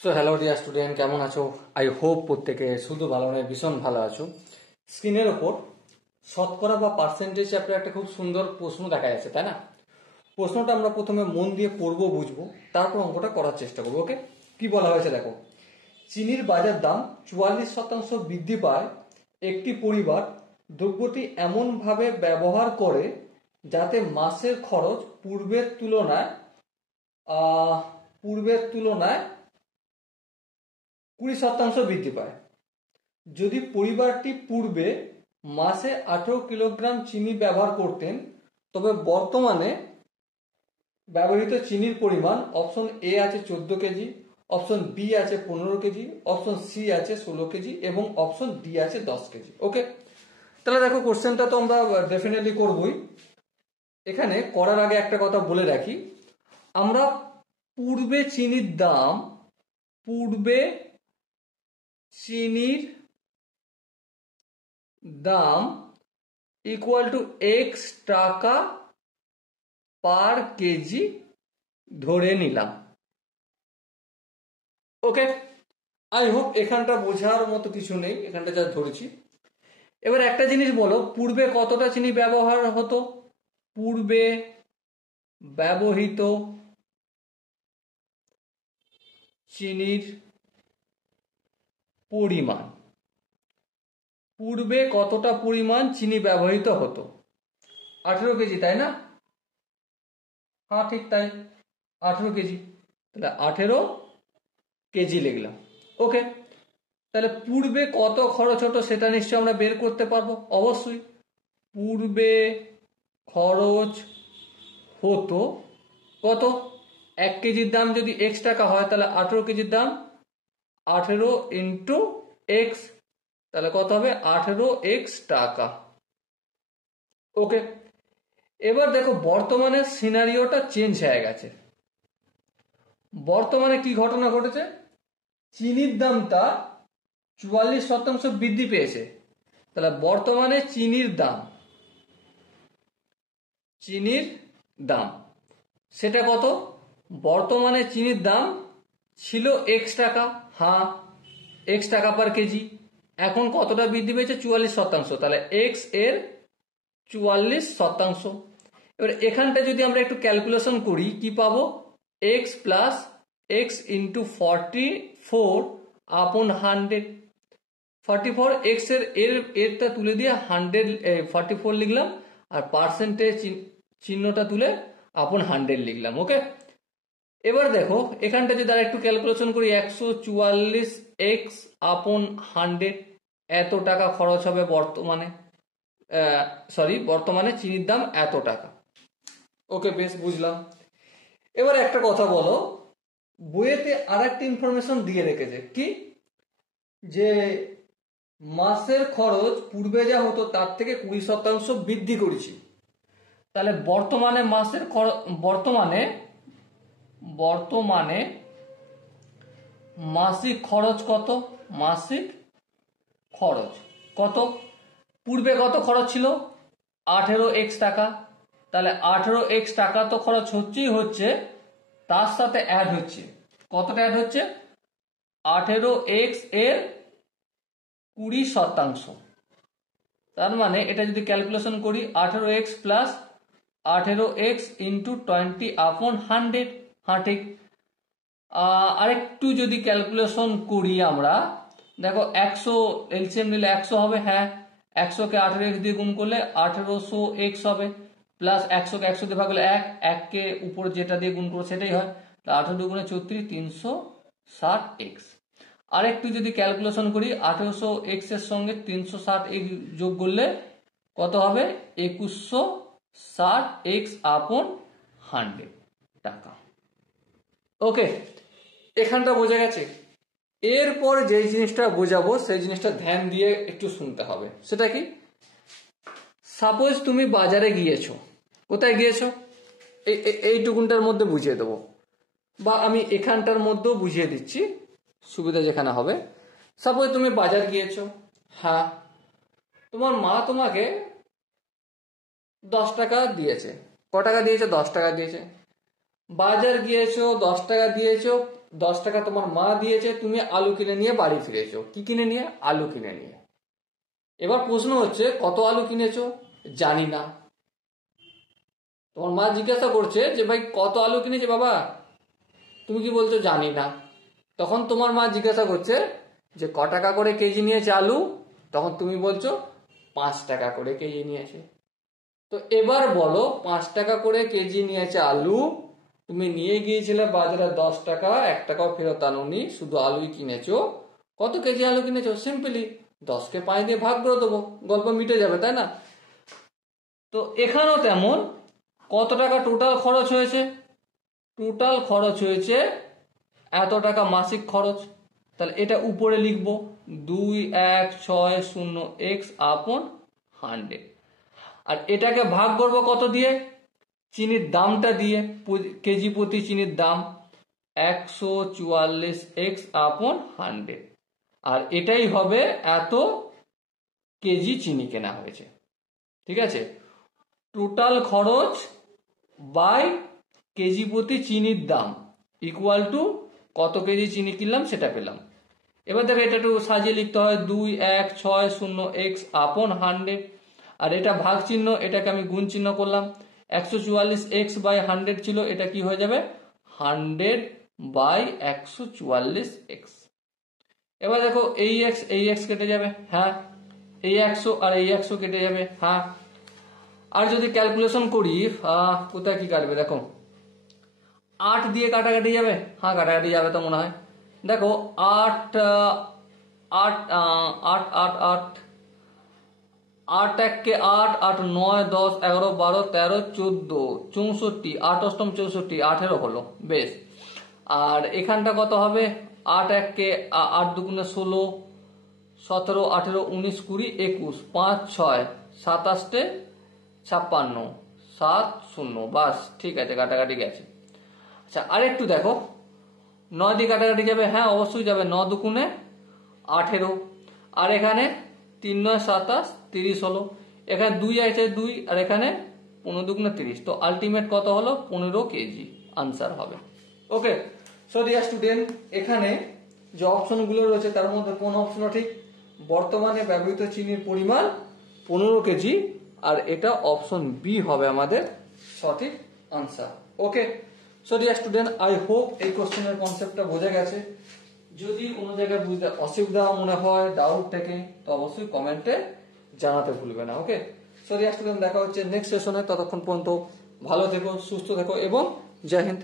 So hello dear student, কেমন আছো? I hope প্রত্যেকে শুধু ভালো নয়, ভীষণ ভালো আছো। স্ক্রিনের ওপর শতকরা বা পার্সেন্টেজ চ্যাপ্টার একটা খুব সুন্দর প্রশ্ন দেখা যাচ্ছে, তাই না? প্রশ্নটা আমরা প্রথমে মন দিয়ে পড়বো, বুঝবো, তারপর অঙ্কটা করার চেষ্টা করবো। ওকে, কি বলা হয়েছে দেখো। চিনির বাজার দাম 44% বৃদ্ধি পায় একটি পরিবার দ্রব্যটি এমনভাবে ব্যবহার করে যাতে মাসের খরচ পূর্বের তুলনায় 20% বৃদ্ধি পায়। যদি পরিবারটি পূর্বে মাসে 18 কিলোগ্রাম চিনি ব্যবহার করতেন, তবে বর্তমানে ব্যবহৃত চিনির পরিমাণ অপশন এ আছে 14 কেজি, অপশন বি আছে 15 কেজি, অপশন সি আছে 16 কেজি এবং অপশন ডি আছে 10 কেজি। ওকে, তাহলে দেখো কোশ্চেনটা তো আমরা ডেফিনেটলি করবই। এখানে করার আগে একটা কথা বলে রাখি, আমরা পূর্বে চিনির দাম ইকুয়াল টু এক্স টাকা পার কেজি ধরে নিলাম। ওকে, আই হোপ এখানটা বোঝার মতো কিছু নেই, এখানটা যা ধরেছি। এবার একটা জিনিস বলো, পূর্বে কতটা চিনি ব্যবহার হতো? পূর্বে ব্যবহৃত চিনির পরিমাণ, পূর্বে কতটা পরিমাণ চিনি ব্যবহৃত হতো? 18 কেজি, তাই না? হ্যাঁ ঠিক তাই, 18 কেজি। তাহলে 18 কেজি লিখলাম। ওকে, তাহলে পূর্বে কত খরচ হতো সেটা নিশ্চয়ই আমরা বের করতে পারবো। অবশ্যই পূর্বে খরচ হতো কত? 1 কেজির দাম যদি এক্স টাকা হয়, তাহলে 18 কেজির দাম 18 ইন্টু এক্স, তাহলে কত হবে? 18 এক্স টাকা। ওকে, এবার দেখো বর্তমানে সিনারিওটা চেঞ্জ হয়ে গেছে। বর্তমানে কি ঘটনা ঘটেছে? চিনির দামটা 44% বৃদ্ধি পেয়েছে। তাহলে বর্তমানে চিনির দাম সেটা কত? বর্তমানে চিনির দাম ছিল এক্স টাকা, হ্যাঁ এক্স টাকা পার কেজি। এখন কতটা বৃদ্ধি পেয়েছে? 44%। তাহলে এক্স এর 44%। এবার এখানটা যদি আমরা একটু ক্যালকুলেশন করি, কি পাবো? এক্স প্লাস এক্স ইন্টু 44 আপন 100। 44 এক্স এরটা তুলে দিয়ে 144 লিখলাম, আর পার্সেন্টেজ চিহ্নটা তুলে আপন 100 লিখলাম। ওকে, এবার দেখো এখানটা যদি আর একটু ক্যালকুলেশন করি, 144 এক্স আপন 100, এত টাকা খরচ হবে বর্তমানে চিনির দাম এত টাকা। ওকে, বেশ বুঝলাম। এবার একটা কথা বলো, বইয়েতে আর একটা ইনফরমেশন দিয়ে রেখেছে কি, যে মাসের খরচ পূর্বে যা হতো তার থেকে 20% বৃদ্ধি করেছি। তাহলে বর্তমানে মাসিক খরচ কত? মাসিক খরচ কত? পূর্বে কত খরচ ছিল? 18x টাকা। তাহলে 18x টাকা তো খরচ হচ্ছে, তার সাথে অ্যাড হচ্ছে কতটা? অ্যাড হচ্ছে 18x এর 20%। তার মানে এটা যদি ক্যালকুলেশন করি, 18x প্লাস 18x ইন্টু 20 আপন 100। হ্যাঁ ঠিক। আরেকটু যদি ক্যালকুলেশন করি আমরা, দেখো 100 এলসিএম নিলে 100 হবে, হ্যাঁ 100 কে 18x দিয়ে গুণ করলে 1800x হবে, প্লাস 100 কে 100 দিয়ে ভাগ করলে 1 কে উপর যেটা দিয়ে গুণ করবো সেটাই হয়। 18 দুগুণে 34, 360x। আরেকটু যদি ক্যালকুলেশন করি, 1800x এর সঙ্গে 360x যোগ করলে কত হবে? 2160x আপন 100 টাকা। ওকে, এখানটা বোঝা গেছে। এরপর যে জিনিসটা বোঝাবো সেই জিনিসটা ধ্যান দিয়ে একটু শুনতে হবে। সেটা কি? সাপোজ তুমি বাজারে গিয়েছো। কোথায় গিয়েছো? এইটুকুনটার মধ্যে বুঝিয়ে দেবো, বা আমি এখানটার মধ্যেও বুঝিয়ে দিচ্ছি, সুবিধা যেখানে হবে। সাপোজ তুমি বাজার গিয়েছো, হ্যাঁ তোমার মা তোমাকে 10 টাকা দিয়েছে। ক টাকা দিয়েছে? 10 টাকা দিয়েছে। বাজার গিয়েছো, 10 টাকা দিয়েছো, 10 টাকা তোমার মা দিয়েছে, তুমি আলু কিনে নিয়ে বাড়ি ফিরেছো। কি কিনে নিয়ে? আলু কিনে নিয়ে। এবার প্রশ্ন হচ্ছে কত আলু কিনেছো? জানি না। তোমার মা জিজ্ঞাসা করছে যে ভাই কত আলু কিনেছে বাবা? তুমি কি বলছো? জানি না। তখন তোমার মা জিজ্ঞাসা করছে যে ক টাকা করে কেজি নিয়েছে আলু? তখন তুমি বলছো 5 টাকা করে কেজি নিয়েছে। তো এবার বলো 5 টাকা করে কেজি নিয়েছে আলু, তুমি নিয়ে গিয়েছিলে বাজারে 10 টাকা, 1 টাকাও ফেরত আনোনি, শুধু আলুই কিনেছো। কত কেজি আলু কিনেছো? সিম্পলি 10কে 5 দিয়ে ভাগ করে দেবো, গল্প মিটে যাবে, তাই না? তো এখানেও তেমন, কত টাকা টোটাল খরচ হয়েছে? টোটাল খরচ হয়েছে এত টাকা মাসিক খরচ। তাহলে এটা উপরে লিখবো 2160 আপন 100। আর এটাকে ভাগ করব কত দিয়ে? চিনির দামটা দিয়ে, কেজি প্রতি চিনির দাম 144 আপন 100। আর এটাই হবে এত কেজি চিনি কেনা হয়েছে। ঠিক আছে, টোটাল খরচ বাই কেজি প্রতি চিনির দাম ইকুয়াল টু কত কেজি চিনি কিনলাম সেটা পেলাম। এবার দেখো এটা একটু সাজিয়ে লিখতে হয় 2160 আপন 100। আর এটা ভাগ চিহ্ন, এটাকে আমি গুণ চিহ্ন করলাম। 144 বাই 100 ছিল, এটা কি হয়ে যাবে 100 বাই 144। এবার দেখো এই এক্স কেটে যাবে, হ্যাঁ। এই 100 আর এই 100 কেটে যাবে, হ্যাঁ। আর যদি ক্যালকুলেশন করি, কোথায় কি কাটবে দেখো, 8 দিয়ে কাটাকাটি যাবে, হ্যাঁ কাটাকাটি যাবে তো মনে হয়। দেখো 8 8 8 8 8 8 1 কে 8, 8 9 10 11 12 13 14 64, 8 অষ্টম 64, 18 হলো, বেশ। আর এখানটা কত হবে? 8 1 কে 8 দুগুণে 16, 17 18 19 20 21, 5 6 27 56 7 0, বাস ঠিক আছে, কাটাকাটি গেছে। আচ্ছা আরেকটু দেখো, 9 দিয়ে কাটাকাটি যাবে, হ্যাঁ অবশ্যই যাবে, 9 দুগুণে 18। আর এখানে 3 9 27 30 হলো। এখানে 2 আছে 2, আর এখানে 15 দুগুণে 30, তো আলটিমেট কত হলো? 15 কেজি আনসার হবে। ওকে, সো ডিয়ার স্টুডেন্ট, এখানে যে অপশনগুলো রয়েছে তার মধ্যে কোন অপশনটা ঠিক? বর্তমানে ব্যবহৃত চিনির পরিমাণ 15 কেজি, আর এটা অপশন বি হবে আমাদের সঠিক answer. Okay, so dear student, I hope এই কোশ্চেনের কনসেপ্টটা বোঝা গেছে। যদি কোনো জায়গায় বুঝতে অসুবিধা মনে হয়, ডাউট থাকে, তো অবশ্যই কমেন্টে জানাতে ভুলবে না। ওকে, সো ডিয়ার স্টুডেন্ট, দেখা হচ্ছে নেক্সট সেশনে। ততক্ষণ পর্যন্ত ভালো থেকো, সুস্থ থেকো এবং জয় হিন্দ।